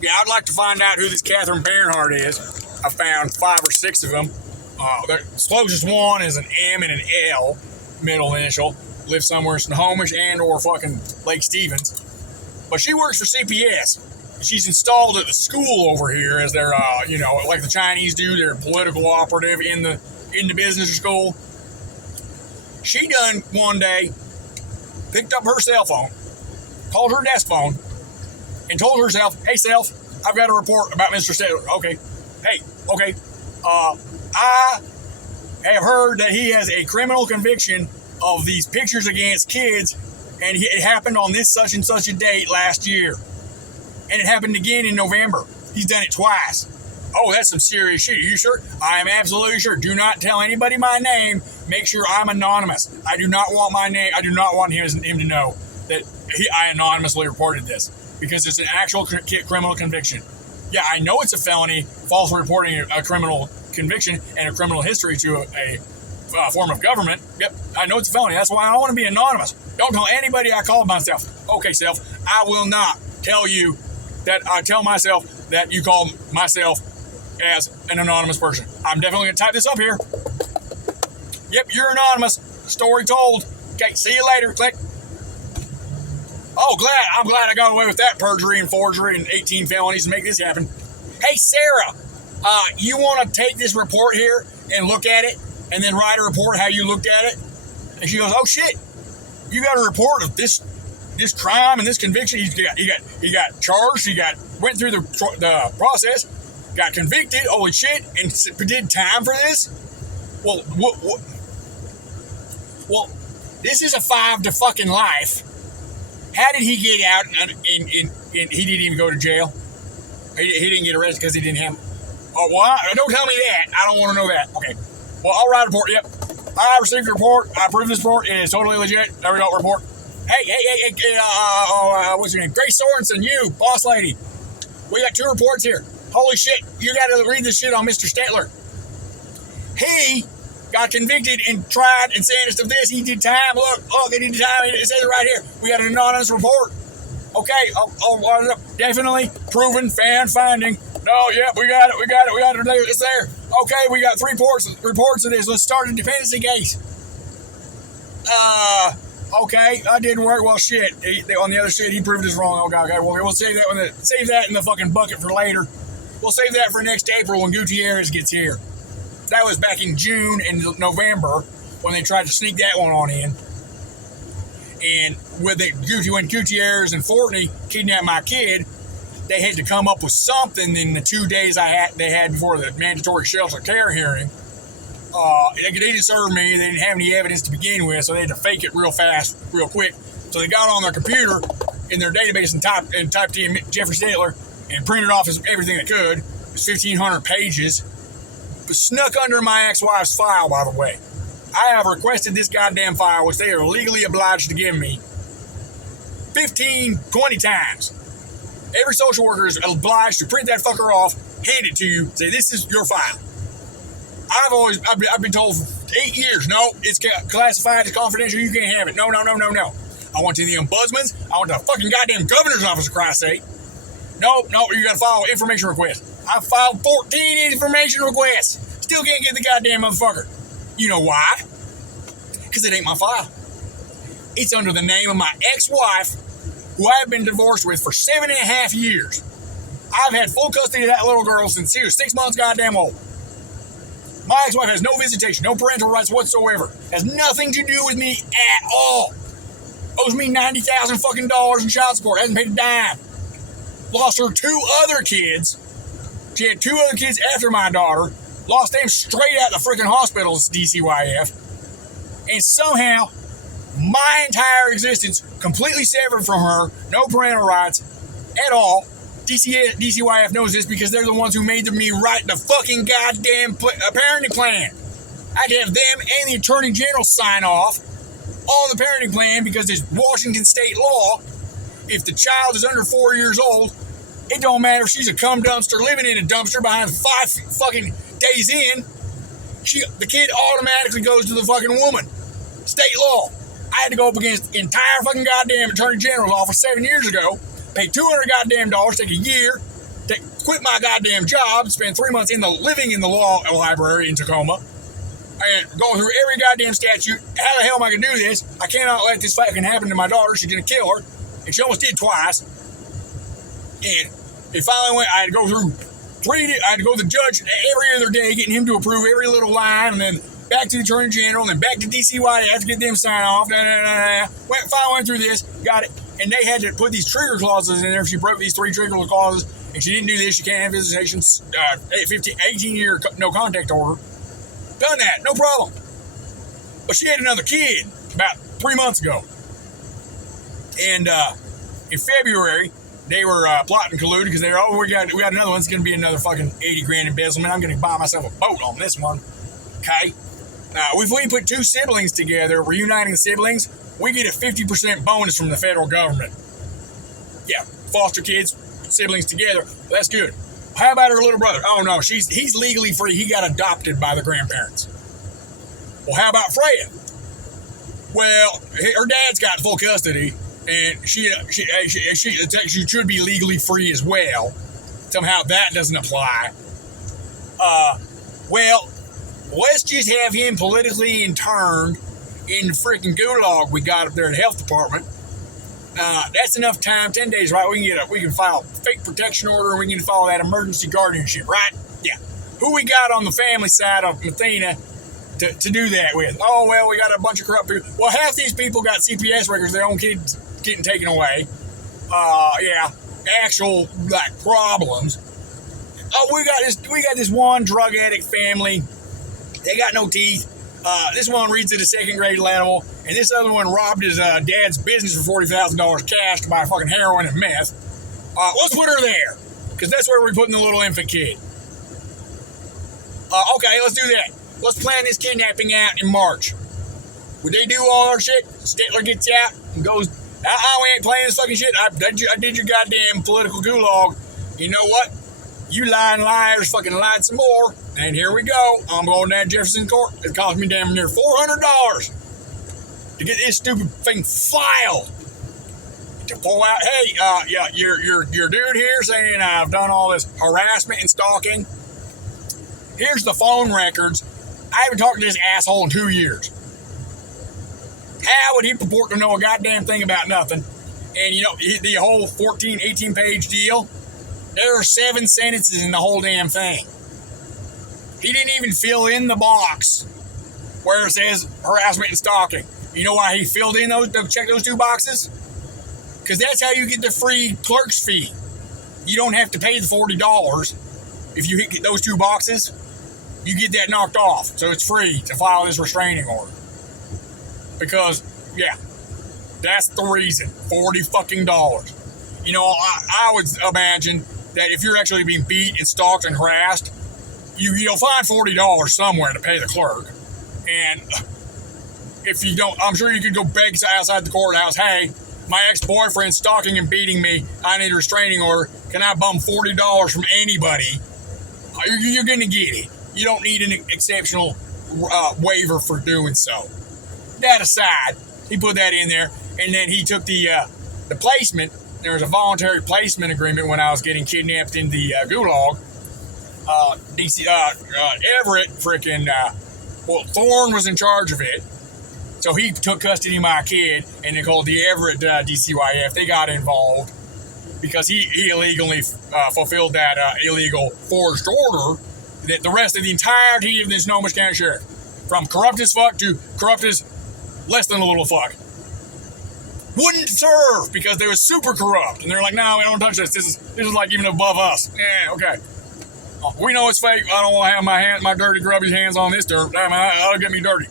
Yeah, I'd like to find out who this Catherine Bernhardt is. I found 5 or 6 of them. The closest one is an M and an L, middle initial. Lives somewhere in Snohomish and or fucking Lake Stevens. But she works for CPS. She's installed at the school over here as their, like the Chinese do, their political operative in the business school. She done one day, picked up her cell phone, called her desk phone, and told herself, "Hey, self, I've got a report about Mr. Stettler." Okay. Hey, okay. I have heard that he has a criminal conviction of these pictures against kids, and it happened on this such and such a date last year. And it happened again in November. He's done it twice. Oh, that's some serious shit. Are you sure? I am absolutely sure. Do not tell anybody my name. Make sure I'm anonymous. I do not want my name. I do not want him to know that I anonymously reported this, because it's an actual criminal conviction. Yeah, I know it's a felony, false reporting a criminal conviction and a criminal history to a form of government. Yep, I know it's a felony. That's why I want to be anonymous. Don't tell anybody I called myself. Okay, self, I will not tell you that I tell myself that you called myself as an anonymous person. I'm definitely going to type this up here. Yep, you're anonymous. Story told. Okay, see you later. Click. Oh, I'm glad I got away with that perjury and forgery and 18 felonies to make this happen. Hey, Sarah, you want to take this report here and look at it and then write a report how you looked at it? And she goes, "Oh shit, you got a report of this crime and this conviction. He got charged. He went through the process, got convicted. Holy shit, and did time for this. Well, Well, this is a 5 to fucking life. How did he get out and he didn't even go to jail? He didn't get arrested because he didn't have... Oh, well, don't tell me that. I don't want to know that. Okay. Well, I'll write a report. Yep. I received the report. I approve this report. It is totally legit. There we go. Report. Hey, what's your name? Grace Sorensen, you, boss lady. We got 2 reports here. Holy shit. You got to read this shit on Mr. Stettler. He got convicted and tried and sentenced of this. He did time. Look, he did time. It says it right here. We got an anonymous report. Okay, I'll definitely proven, fan finding. No, yeah, we got it. It's there. Okay, we got 3 reports of this. Let's start a dependency case. Okay, that didn't work. Well, shit. On the other shit, he proved us wrong. Okay, well, we'll save that in the fucking bucket for later. We'll save that for next April when Gutierrez gets here. That was back in June and November when they tried to sneak that one on in. And when Gutierrez and Fortney kidnapped my kid, they had to come up with something in the 2 days they had before the mandatory shelter care hearing. They didn't serve me. They didn't have any evidence to begin with, so they had to fake it real fast, real quick. So they got on their computer in their database and typed in Jeffrey Stettler and printed off everything they could. It was 1,500 pages. It was snuck under my ex-wife's file, by the way. I have requested this goddamn file, which they are legally obliged to give me, 15, 20 times. Every social worker is obliged to print that fucker off, hand it to you, say, this is your file. I've been told for 8 years, no, it's classified, it's confidential, you can't have it. No. I went to the ombudsman's, I went to the fucking goddamn governor's office, for Christ's sake. No, you gotta file information request. I filed 14 information requests. Still can't get the goddamn motherfucker. You know why? Because it ain't my file. It's under the name of my ex-wife, who I have been divorced with for 7.5 years. I've had full custody of that little girl since she was 6 months goddamn old. My ex-wife has no visitation, no parental rights whatsoever. Has nothing to do with me at all. Owes me $90,000 fucking dollars in child support. Hasn't paid a dime. Lost her 2 other kids. She had 2 other kids after my daughter. Lost them straight out of the freaking hospitals, DCYF. And somehow, my entire existence completely severed from her. No parental rights at all. DCYF knows this because they're the ones who made me write the fucking goddamn parenting plan. I had to have them and the Attorney General sign off on the parenting plan because it's Washington state law. If the child is under 4 years old, it don't matter if she's a cum dumpster living in a dumpster behind 5 fucking days in. The kid automatically goes to the fucking woman. State law. I had to go up against the entire fucking goddamn Attorney General's office 7 years ago. Pay $200 goddamn dollars, take a year, quit my goddamn job, spend 3 months living in the law library in Tacoma, and going through every goddamn statute. How the hell am I going to do this? I cannot let this fucking happen to my daughter. She's going to kill her. And she almost did twice. And it finally went, I had to go through I had to go to the judge every other day, getting him to approve every little line, and then back to the Attorney General, and then back to DCYF to get them sign off. Finally went through this, got it. And they had to put these trigger clauses in there. If she broke these 3 trigger clauses, and she didn't do this, she can't have visitation, 18-year no contact order. Done that, no problem. But she had another kid about 3 months ago. And in February, they were plotting colluding because they were, we got another one. It's going to be another fucking 80 grand embezzlement. I'm going to buy myself a boat on this one. Okay? If we put 2 siblings together, reuniting the siblings, we get a 50% bonus from the federal government. Yeah, foster kids, siblings together. That's good. How about her little brother? Oh no, he's legally free. He got adopted by the grandparents. Well, how about Freya? Well, her dad's got full custody, and she should be legally free as well. Somehow that doesn't apply. Well, let's just have him politically interned in the freaking gulag we got up there in the health department. That's enough time, 10 days, right? We can file fake protection order, and we can follow that emergency guardianship, right? Yeah. Who we got on the family side of Mathena to do that with? Oh, well, we got a bunch of corrupt people. Well, half these people got CPS records, their own kids getting taken away. Yeah, actual, like, problems. Oh, we got this one drug addict family. They got no teeth. This one reads at a 2nd grade level, and this other one robbed his dad's business for $40,000 cash to buy fucking heroin and meth. Let's put her there, because that's where we're putting the little infant kid. Okay, let's do that. Let's plan this kidnapping out in March. Would they do all our shit? Stetler gets out and goes, we ain't playing this fucking shit. I did your goddamn political gulag. You know what? You lying liars fucking lied some more. And here we go. I'm going down to Jefferson Court. It cost me damn near $400 to get this stupid thing filed. To pull out, hey, yeah, your dude here saying I've done all this harassment and stalking. Here's the phone records. I haven't talked to this asshole in 2 years. How would he purport to know a goddamn thing about nothing? And you know, the whole 14, 18-page deal, there are 7 sentences in the whole damn thing. He didn't even fill in the box where it says harassment and stalking. You know why he filled in check those 2 boxes? Because that's how you get the free clerk's fee. You don't have to pay the $40 if you hit those 2 boxes. You get that knocked off, so it's free to file this restraining order. Because, yeah, that's the reason. $40 fucking dollars. You know, I would imagine that if you're actually being beat and stalked and harassed, you'll find $40 somewhere to pay the clerk. And if you don't, I'm sure you could go beg outside the courthouse, hey, my ex-boyfriend's stalking and beating me. I need a restraining order. Can I bum $40 from anybody? You're going to get it. You don't need an exceptional waiver for doing so. That aside, he put that in there, and then he took the placement. There was a voluntary placement agreement when I was getting kidnapped in the gulag. Everett Thorne was in charge of it. So he took custody of my kid, and they called the Everett DCYF. They got involved because he illegally fulfilled that illegal forged order that the rest of the entirety of the Snohomish County Sheriff, from corrupt as fuck to corrupt as less than a little fuck, wouldn't serve because they were super corrupt. And they're like, no, we don't touch this. This is like even above us. Yeah, okay. We know it's fake. I don't want to have my dirty, grubby hands on this dirt. That'll get me dirty.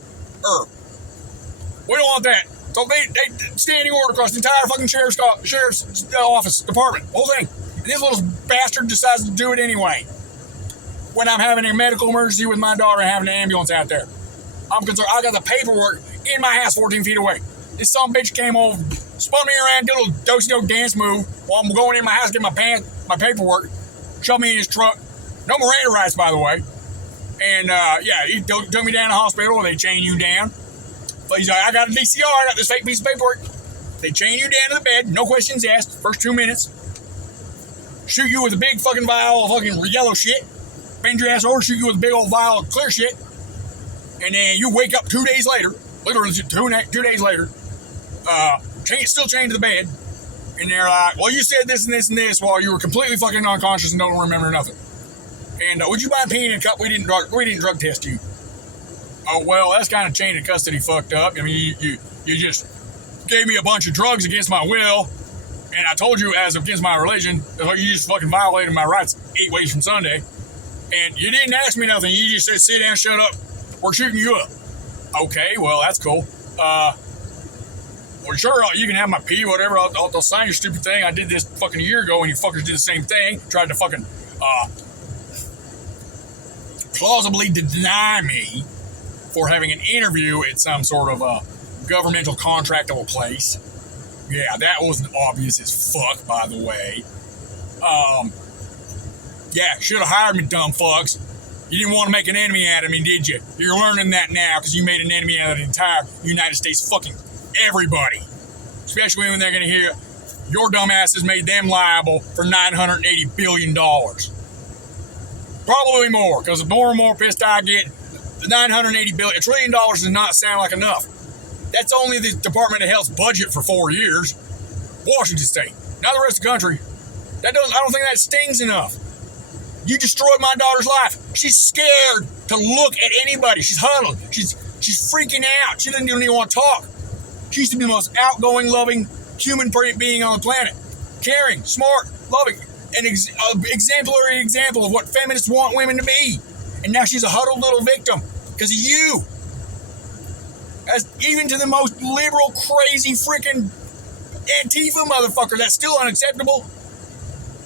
We don't want that. So they standing order across the entire fucking sheriff's office, department, whole thing. And this little bastard decides to do it anyway. When I'm having a medical emergency with my daughter and having an ambulance out there, I'm concerned. I got the paperwork in my house 14 feet away. This son of a bitch came over, spun me around, did a little do-si-do dance move while I'm going in my house to get my paperwork, shoved me in his truck. No Miranda rights, by the way. And, yeah, he took me down to the hospital, and they chain you down. But he's like, I got a DCR, I got this fake piece of paperwork. They chain you down to the bed, no questions asked, first 2 minutes. shoot you with a big fucking vial of fucking yellow shit, bend your ass over, shoot you with a big old vial of clear shit, and then you wake up 2 days later, literally 2 days later, still chained to the bed, and they're like, well, you said this and this and this while you were completely fucking unconscious and don't remember nothing. And would you mind peeing in a cup? We didn't drug test you. Oh, well, that's kind of chain of custody fucked up. I mean, you just gave me a bunch of drugs against my will, and I told you as against my religion, you just fucking violated my rights 8 ways from Sunday. And you didn't ask me nothing. You just said, sit down, shut up. We're shooting you up. Okay, well, that's cool. Well, sure, you can have my pee, whatever. I'll sign your stupid thing. I did this fucking a year ago, and you fuckers did the same thing. Tried to fucking plausibly deny me for having an interview at some sort of a governmental contractable place. Yeah, that was obvious as fuck, by the way. Yeah, should have hired me, dumb fucks. You didn't want to make an enemy out of me, did you? You're learning that now because you made an enemy out of the entire United States, fucking everybody. Especially when they're going to hear your dummasses made them liable for $980 billion. Probably more, because the more and more pissed I get, the $980 billion, $1 trillion does not sound like enough. That's only the Department of Health's budget for 4 years. Washington State, not the rest of the country. I don't think that stings enough. You destroyed my daughter's life. She's scared to look at anybody. She's huddled. She's freaking out. She doesn't even want to talk. She used to be the most outgoing, loving human being on the planet. Caring, smart, loving, an exemplary example of what feminists want women to be. And now she's a huddled little victim because of you. Even to the most liberal, crazy, freaking Antifa motherfucker, that's still unacceptable.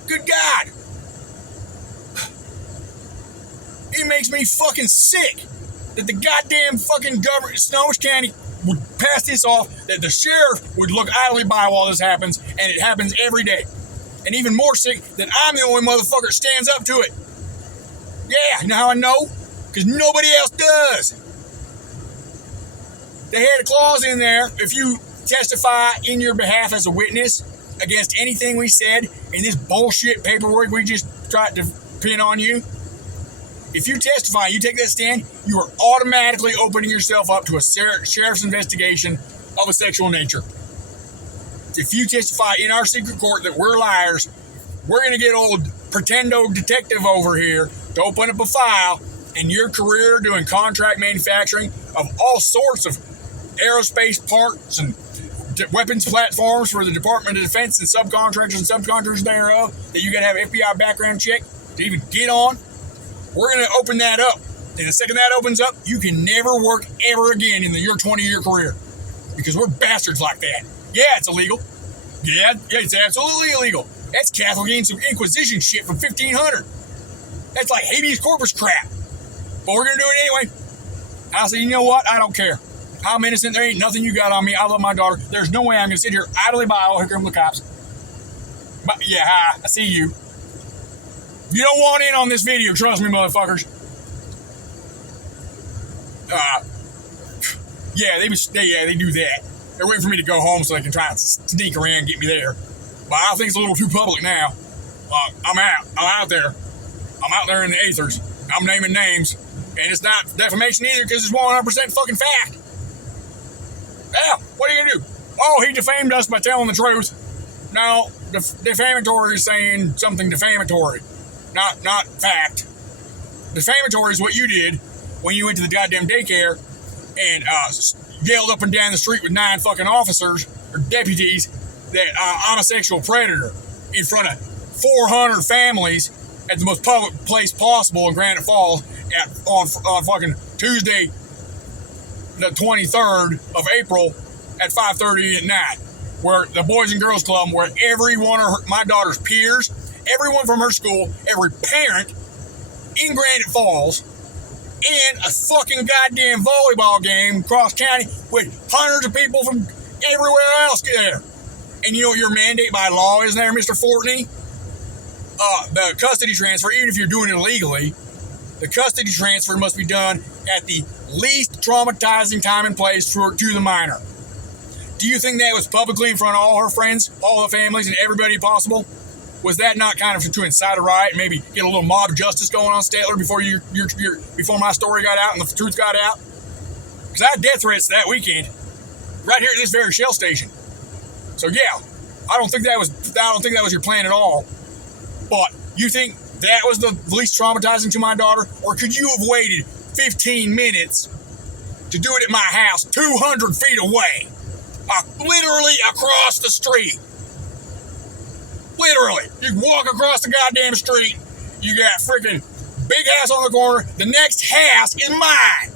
Good God. It makes me fucking sick that the goddamn fucking government, Snohomish County, would pass this off, that the sheriff would look idly by while this happens, and it happens every day. And even more sick that I'm the only motherfucker that stands up to it. Yeah, you know how I know? Because nobody else does. They had a clause in there, if you testify in your behalf as a witness against anything we said in this bullshit paperwork we just tried to pin on you, if you testify, you take that stand, you are automatically opening yourself up to a sheriff's investigation of a sexual nature. If you testify in our secret court that we're liars, we're going to get old pretendo detective over here to open up a file in your career doing contract manufacturing of all sorts of aerospace parts and weapons platforms for the Department of Defense and subcontractors thereof that you got to have FBI background check to even get on. We're going to open that up. And the second that opens up, you can never work ever again in your 20-year career. Because we're bastards like that. Yeah, it's illegal. Yeah, it's absolutely illegal. That's Catholic Inquisition shit from 1500. That's like habeas corpus crap. But we're going to do it anyway. I said, you know what? I don't care. I'm innocent. There ain't nothing you got on me. I love my daughter. There's no way I'm going to sit here idly by. Oh, here come the cops. But yeah, hi. I see you. You don't want in on this video, trust me, motherfuckers. They do that. They're waiting for me to go home so they can try and sneak around and get me there. But I think it's a little too public now. I'm out there. I'm out there in the aethers. I'm naming names. And it's not defamation either because it's 100% fucking fact. Yeah, what are you going to do? Oh, he defamed us by telling the truth. No, defamatory is saying something defamatory. Not fact. Defamatory is what you did when you went to the goddamn daycare and yelled up and down the street with 9 fucking officers or deputies that I'm a sexual predator in front of 400 families at the most public place possible in Granite Falls on fucking Tuesday, the 23rd of April at 5:30 at night, where the Boys and Girls Club, where every one of my daughter's peers, everyone from her school, every parent in Granite Falls, and a fucking goddamn volleyball game cross county with hundreds of people from everywhere else there. And you know what your mandate by law is there, Mr. Fortney? The custody transfer, even if you're doing it illegally, the custody transfer must be done at the least traumatizing time and place to the minor. Do you think that was publicly in front of all her friends, all the families, and everybody possible? Was that not kind of to incite a riot, maybe get a little mob justice going on Stetler before my story got out and the truth got out? Because I had death threats that weekend, right here at this very Shell station. So yeah, I don't think that was your plan at all. But you think that was the least traumatizing to my daughter, or could you have waited 15 minutes to do it at my house, 200 feet away, literally across the street? Literally, you walk across the goddamn street. You got freaking big house on the corner. The next house is mine.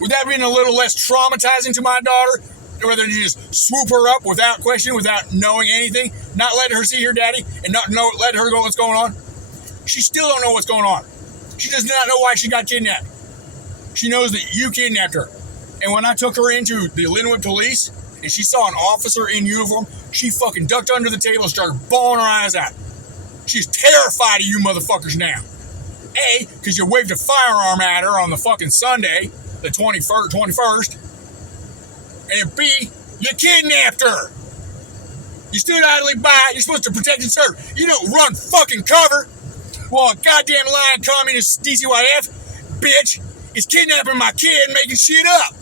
Would that have been a little less traumatizing to my daughter? Rather than just swoop her up without question, without knowing anything, not letting her see her daddy, and not let her go what's going on? She still don't know what's going on. She does not know why she got kidnapped. She knows that you kidnapped her. And when I took her into the Linwood police, and she saw an officer in uniform, she fucking ducked under the table and started bawling her eyes out. She's terrified of you motherfuckers now. A, because you waved a firearm at her on the fucking Sunday, the 21st. And B, you kidnapped her. You stood idly by. You're supposed to protect and serve. You don't run fucking cover. Well, a goddamn lying communist DCYF bitch is kidnapping my kid and making shit up.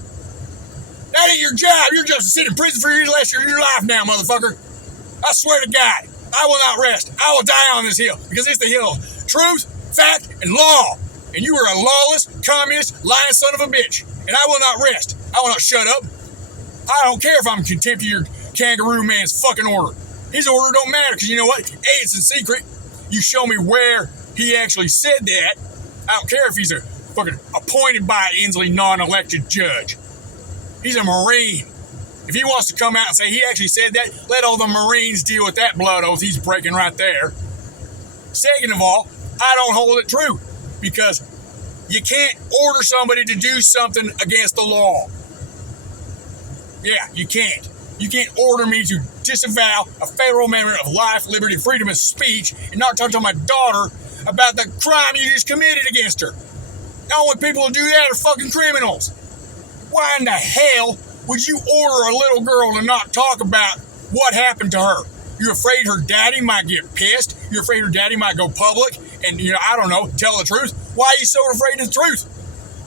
That ain't your job. You're just sitting in prison for the rest of your life now, motherfucker. I swear to God, I will not rest. I will die on this hill because it's the hill of truth, fact, and law. And you are a lawless, communist, lying son of a bitch. And I will not rest. I will not shut up. I don't care if I'm in contempt of your kangaroo man's fucking order. His order don't matter because you know what? A, it's in secret. You show me where he actually said that. I don't care if he's a fucking appointed by Inslee non-elected judge. He's a Marine. If he wants to come out and say he actually said that, let all the Marines deal with that blood oath he's breaking right there. Second of all, I don't hold it true because you can't order somebody to do something against the law. Yeah, you can't. You can't order me to disavow a federal amendment of life, liberty, freedom of speech and not talk to my daughter about the crime you just committed against her. The only people who do that are fucking criminals. Why in the hell would you order a little girl to not talk about what happened to her? You're afraid her daddy might get pissed? You're afraid her daddy might go public and, I don't know, tell the truth? Why are you so afraid of the truth?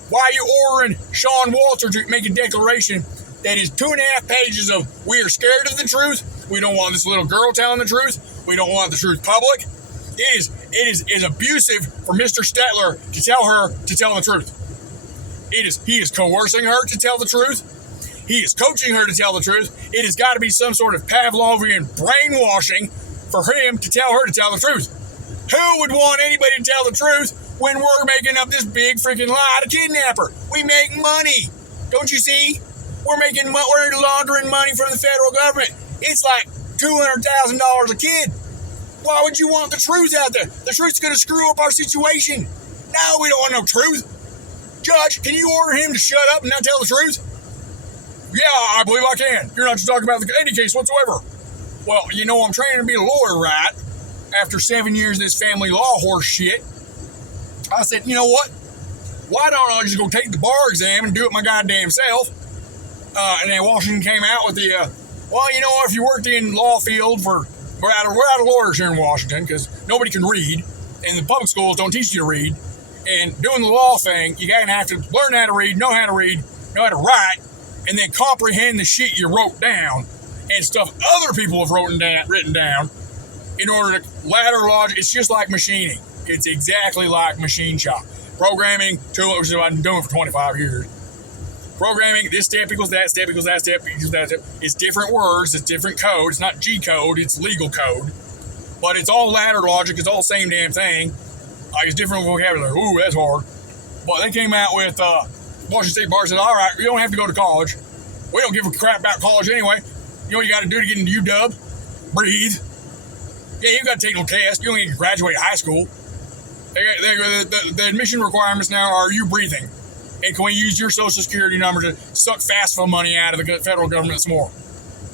Why are you ordering Sean Walter to make a declaration that is 2.5 pages of we are scared of the truth? We don't want this little girl telling the truth. We don't want the truth public. It is abusive for Mr. Stetler to tell her to tell the truth. He is coercing her to tell the truth. He is coaching her to tell the truth. It has got to be some sort of Pavlovian brainwashing for him to tell her to tell the truth. Who would want anybody to tell the truth when we're making up this big freaking lie to kidnap her? We make money. Don't you see? We're laundering money from the federal government. It's like $200,000 a kid. Why would you want the truth out there? The truth's going to screw up our situation. No, we don't want no truth. Judge, can you order him to shut up and not tell the truth? Yeah, I believe I can. You're not to talk about any case whatsoever. Well, I'm training to be a lawyer, right? After 7 years of this family law horse shit, I said, you know what? Why don't I just go take the bar exam and do it my goddamn self? And then Washington came out with the, if you worked in law field we're out of lawyers here in Washington because nobody can read, and the public schools don't teach you to read. And doing the law thing, you're going to have to learn how to read, know how to write, and then comprehend the shit you wrote down and stuff other people have written down in order to ladder logic. It's just like machining. It's exactly like machine shop. Programming, which is what I've been doing for 25 years. Programming, this step equals that step equals that step equals that step. It's different words, it's different code. It's not G code, it's legal code. But it's all ladder logic, it's all the same damn thing. It's different vocabulary. Ooh, that's hard. But they came out with, Washington State Bar said, all right, you don't have to go to college. We don't give a crap about college anyway. You know what you got to do to get into UW? Breathe. Yeah, you got to take no test. You don't need to graduate high school. The admission requirements now are you breathing. And can we use your social security number to suck FAFSA money out of the federal government some more?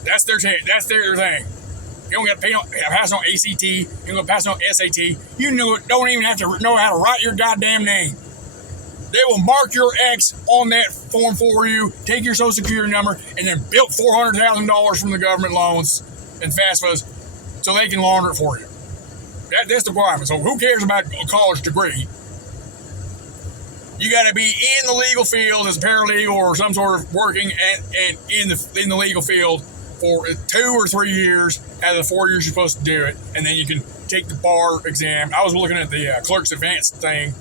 That's their thing. You don't got to pass on ACT. You don't got to pass on SAT. You don't even have to know how to write your goddamn name. They will mark your X on that form for you, take your social security number, and then bilk $400,000 from the government loans and FAFSAs so they can launder it for you. That's the requirement. So who cares about a college degree? You got to be in the legal field as a paralegal or some sort of working and in the legal field for 2 or 3 years out of the 4 years you're supposed to do it, and then you can take the bar exam. I was looking at the clerk's advanced track,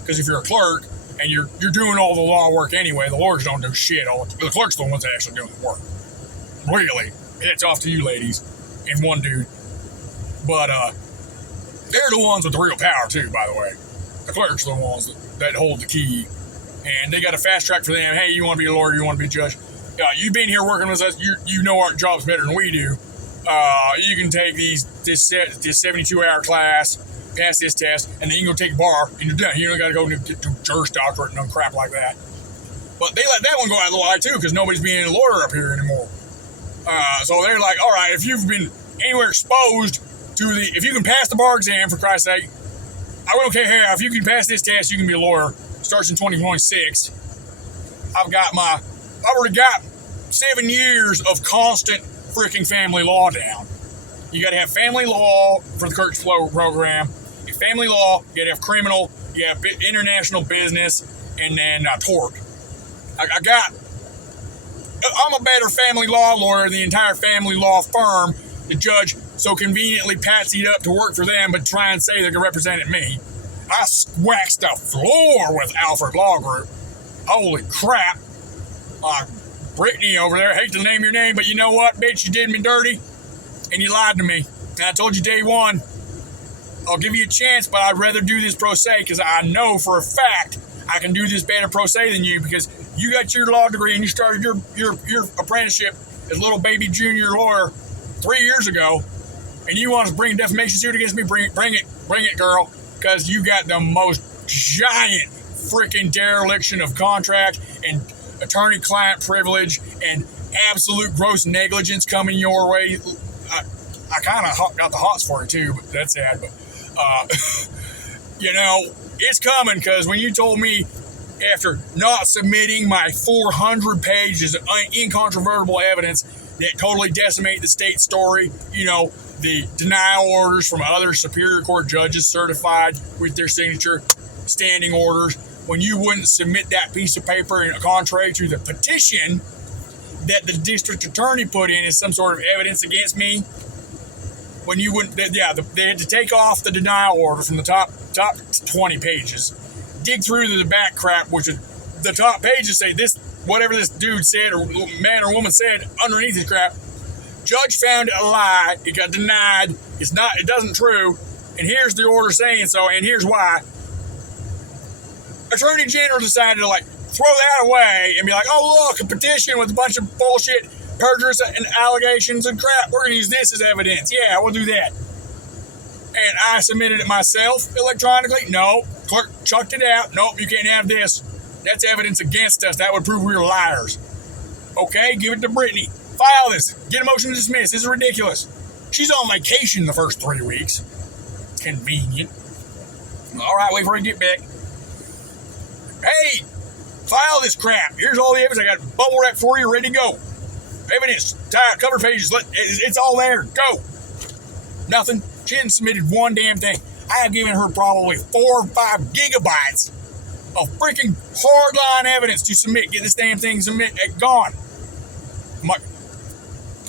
because if you're a clerk and you're doing all the law work anyway, the lawyers don't do shit. The clerk's the ones that actually doing the work. Really, it's off to you ladies and one dude, but they're the ones with the real power too. By the way, the clerks are the ones that hold the key, and they got a fast track for them. Hey, you want to be a lawyer? You want to be a judge? You've been here working with us. You know our jobs better than we do. You can take this 72-hour class, pass this test, and then you can go take a bar, and you're done. You don't got to go do Juris Doctorate and crap like that. But they let that one go out of the way too, because nobody's being a lawyer up here anymore. So they're like, all right, if you've been anywhere exposed to if you can pass the bar exam, for Christ's sake, I don't care how. If you can pass this test, you can be a lawyer. Starts in 2026. I've already got 7 years of constant freaking family law down. You got to have family law for the Kirk's Flow program. You family law, you got to have criminal, you have international business, and then tort. I'm a better family law lawyer than the entire family law firm. The judge so conveniently patsied up to work for them, but try and say they can represent me. I waxed the floor with Alfred Law Group. Holy crap. Brittany over there, I hate to name your name, but you know what, bitch? You did me dirty, and you lied to me. And I told you day one, I'll give you a chance, but I'd rather do this pro se, because I know for a fact I can do this better pro se than you, because you got your law degree and you started your apprenticeship as a little baby junior lawyer 3 years ago, and you want to bring a defamation suit against me? Bring it, girl, because you got the most giant freaking dereliction of contract and attorney-client privilege and absolute gross negligence coming your way. I kind of got the hots for it too, but that's sad. But it's coming, because when you told me after not submitting my 400 pages of incontrovertible evidence that totally decimate the state story, the denial orders from other Superior Court judges certified with their signature, standing orders, when you wouldn't submit that piece of paper contrary to the petition that the district attorney put in as some sort of evidence against me, when you wouldn't, they had to take off the denial order from the top 20 pages, dig through to the back crap, which is the top pages say this, whatever this dude said or man or woman said underneath this crap. Judge found it a lie. It got denied. It doesn't true. And here's the order saying so, and here's why. Attorney General decided to throw that away and be like, oh, look, a petition with a bunch of bullshit, perjurous and allegations and crap. We're going to use this as evidence. Yeah, we'll do that. And I submitted it myself electronically. No, clerk chucked it out. Nope, you can't have this. That's evidence against us. That would prove we were liars. Okay, give it to Brittany. File this. Get a motion to dismiss. This is ridiculous. She's on vacation the first 3 weeks. Convenient. All right, wait for her to get back. Hey, file this crap. Here's all the evidence. I got bubble wrap for you, ready to go. Evidence, cover pages, it's all there. Go. Nothing. She hadn't submitted one damn thing. I have given her probably 4 or 5 gigabytes of freaking hardline evidence to submit. Get this damn thing gone. I'm like,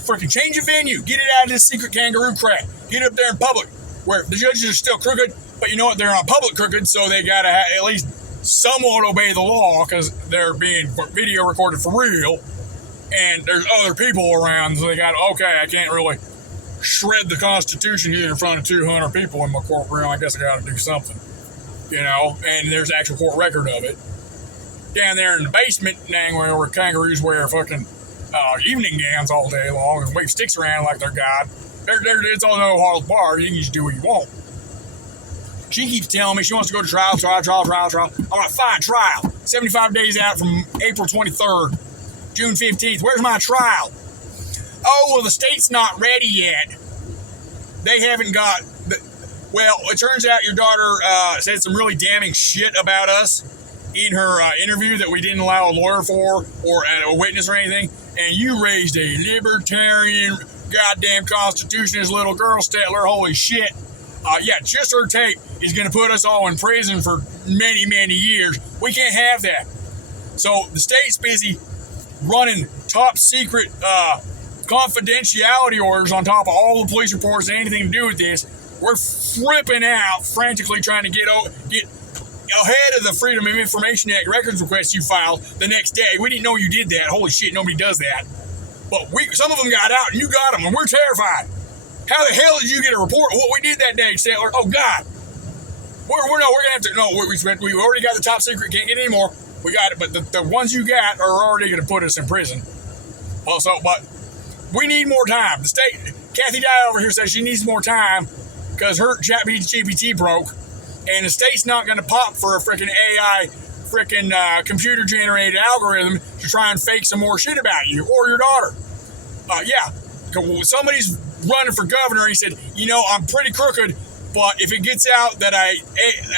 freaking change of venue. Get it out of this secret kangaroo crap. Get it up there in public, where the judges are still crooked, but you know what? They're not public crooked, so they gotta at least somewhat obey the law, because they're being video recorded for real, and there's other people around, so they got, okay, I can't really shred the Constitution here in front of 200 people in my courtroom. I guess I gotta do something, and there's actual court record of it. Down there in the basement, where kangaroos wear fucking evening gowns all day long and wave sticks around like they're God. It's all no hollow bar. You can just do what you want. She keeps telling me she wants to go to trial. I'm like, fine, trial. 75 days out from April 23rd, June 15th. Where's my trial? Oh, well, the state's not ready yet. They haven't got... Well, it turns out your daughter said some really damning shit about us in her interview that we didn't allow a lawyer for or a witness or anything. And you raised a libertarian goddamn Constitution, his little girl, Stetler. Holy shit. Yeah, just her tape is going to put us all in prison for many, many years. We can't have that. So the state's busy running top secret confidentiality orders on top of all the police reports and anything to do with this. We're flipping out, frantically trying to get ahead of the Freedom of Information Act records request you filed the next day. We didn't know you did that. Holy shit, nobody does that. But some of them got out, and you got them, and we're terrified. How the hell did you get a report of what we did that day, Stetler? Oh, God. We're going to have to, no, we already got the top secret, can't get any more. We got it, but the ones you got are already going to put us in prison. Also, but we need more time. The state, Kathy Dye over here says she needs more time because her GPT broke, and the state's not going to pop for a freaking AI, computer-generated algorithm to try and fake some more shit about you or your daughter. Yeah, somebody's running for governor, and he said, I'm pretty crooked, but if it gets out that I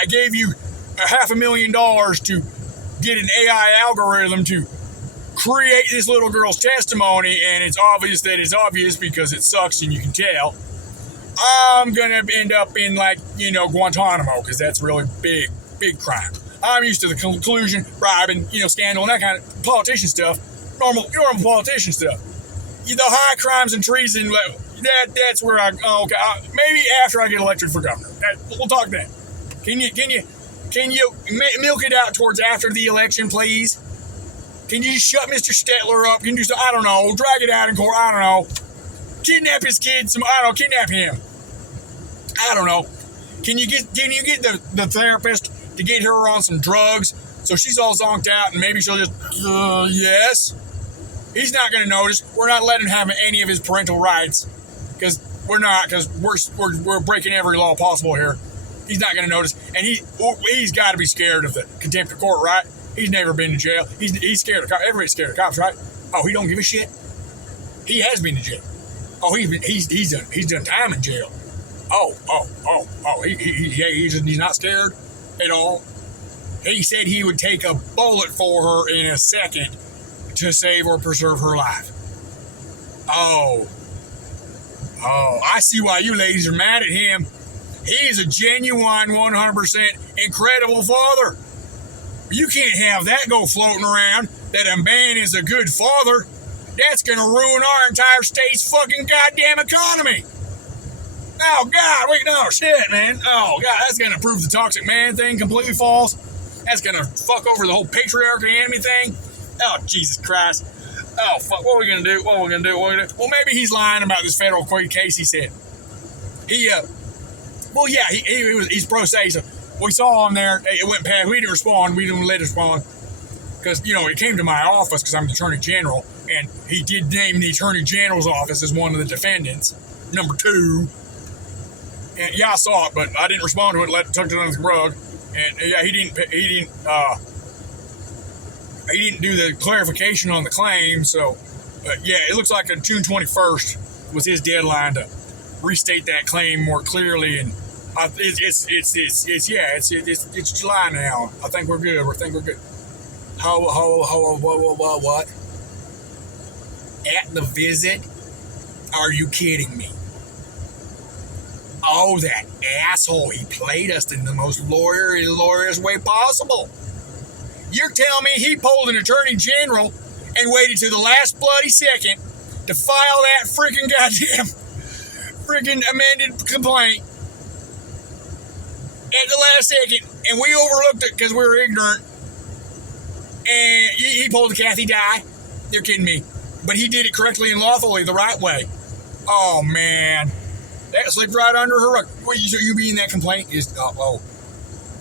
gave you $500,000 to get an AI algorithm to create this little girl's testimony, and it's obvious that it's obvious because it sucks and you can tell, I'm gonna end up in Guantanamo, because that's really big crime. I'm used to the collusion, bribing, scandal, and that kind of politician stuff, normal politician stuff. The high crimes and treason, that's where maybe after I get elected for governor. We'll talk then. Can you milk it out towards after the election, please? Can you just shut Mr. Stetler up? Can you just, I don't know, drag it out in court? I don't know. Kidnap his kids? Kidnap him. I don't know. Can you get the therapist to get her on some drugs so she's all zonked out and maybe she'll just, yes? He's not going to notice. We're not letting him have any of his parental rights because we're breaking every law possible here. He's not going to notice. And he's got to be scared of the contempt of court, right? He's never been to jail. He's scared of cops. Everybody's scared of cops, right? Oh, he don't give a shit? He has been to jail. Oh, he's done time in jail. He's not scared at all. He said he would take a bullet for her in a second to save or preserve her life. Oh, I see why you ladies are mad at him. He's a genuine 100% incredible father. You can't have that go floating around, that a man is a good father. That's going to ruin our entire state's fucking goddamn economy. Oh, God, no, shit, man. Oh, God, that's going to prove the toxic man thing completely false. That's going to fuck over the whole patriarchy enemy thing. Oh, Jesus Christ. Oh, fuck, what are we going to do? Well, maybe he's lying about this federal case, he said. He's pro se, so we saw him there. It went past. We didn't respond. We didn't let it respond. Because, it came to my office because I'm the Attorney General, and he did name the Attorney General's office as one of the defendants, number 2. And yeah, I saw it, but I didn't respond to it. Tucked it under the rug. And yeah, he didn't do the clarification on the claim. So, yeah, it looks like June 21st was his deadline to restate that claim more clearly. And it's July now. I think we're good. What? At the visit? Are you kidding me? Oh, that asshole. He played us in the most lawyerous way possible. You're telling me he pulled an attorney general and waited to the last bloody second to file that freaking amended complaint at the last second, and we overlooked it because we were ignorant, and he pulled a Kathy Dye? You're kidding me. But he did it correctly and lawfully, the right way. Oh, man. That slipped right under her rug. What, you mean that complaint is...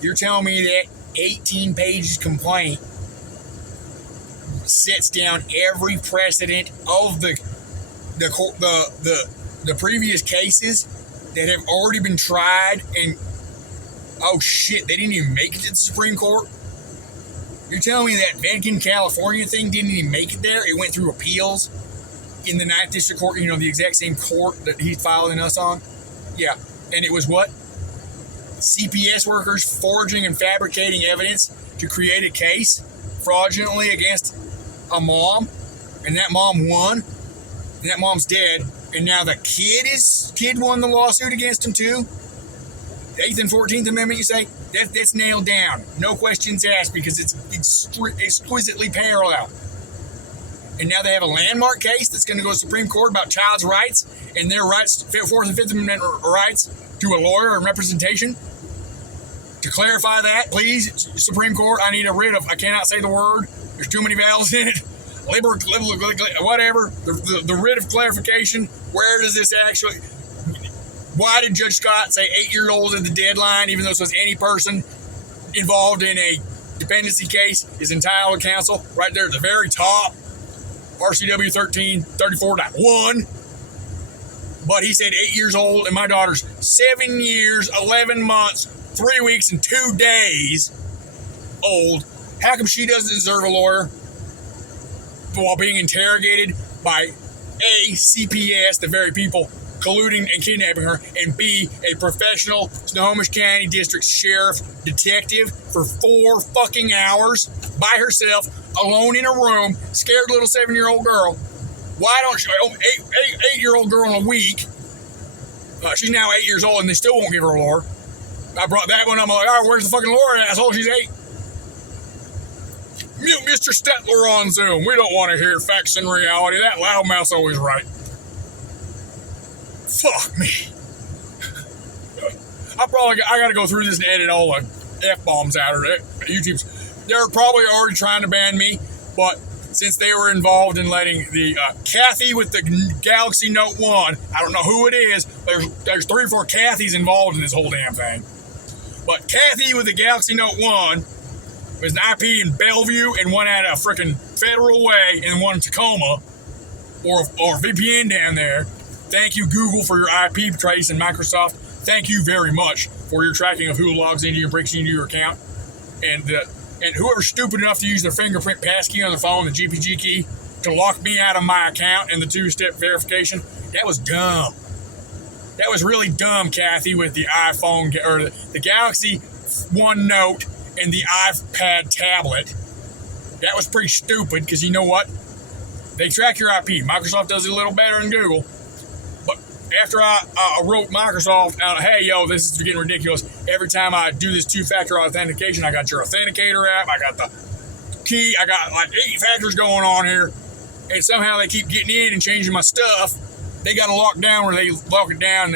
You're telling me that 18-page complaint sets down every precedent of the previous cases that have already been tried, and oh shit, they didn't even make it to the Supreme Court? You're telling me that Venkin, California thing didn't even make it there? It went through appeals in the 9th District Court, the exact same court that he's filing us on? Yeah, and it was what? CPS workers forging and fabricating evidence to create a case fraudulently against a mom, and that mom won, and that mom's dead, And now the kid won the lawsuit against him too. The 8th and 14th Amendment, you say? That's nailed down. No questions asked because it's exquisitely parallel. And now they have a landmark case that's going to go to the Supreme Court about child's rights and their rights, 4th and 5th Amendment rights to a lawyer and representation. To clarify that, please, Supreme Court, I need a writ of, I cannot say the word. There's too many vowels in it. Whatever. The writ of clarification. Where does this actually... Why did Judge Scott say 8-year-olds at the deadline, even though it says any person involved in a dependency case is entitled to counsel? Right there at the very top, RCW 1334.1. But he said 8 years old, and my daughter's 7 years, 11 months, 3 weeks, and 2 days old. How come she doesn't deserve a lawyer while being interrogated by A, CPS, the very people colluding and kidnapping her, and B, a professional Snohomish County District Sheriff detective for 4 fucking hours by herself, alone in a room, scared little 7-year-old girl? Why don't she, 8-year-old girl in a week, she's now 8 years old and they still won't give her a lawyer. I brought that one up, I'm like, all right, where's the fucking lawyer, asshole? She's 8. Mute Mr. Stetler on Zoom. We don't want to hear facts and reality. That loudmouth's always right. Fuck me. I got to go through this and edit all the F-bombs out of it. YouTube's, they're probably already trying to ban me, but since they were involved in letting the Kathy with the Galaxy Note 1, I don't know who it is, there's 3 or 4 Kathys involved in this whole damn thing. But Kathy with the Galaxy Note 1 was an IP in Bellevue and one at a freaking Federal Way and one in Tacoma, or VPN down there. Thank you, Google, for your IP trace, and Microsoft, thank you very much for your tracking of who logs into you and breaks into your account. And whoever's stupid enough to use their fingerprint passkey on the phone, the GPG key, to lock me out of my account and the 2-step verification, that was dumb. That was really dumb, Kathy, with the iPhone, or the Galaxy One Note and the iPad tablet. That was pretty stupid, because you know what? They track your IP. Microsoft does it a little better than Google. But after I wrote Microsoft out, hey, yo, this is getting ridiculous. Every time I do this 2-factor authentication, I got your authenticator app, I got the key, I got like 8 factors going on here, and somehow they keep getting in and changing my stuff. They got to lock down where they lock it down.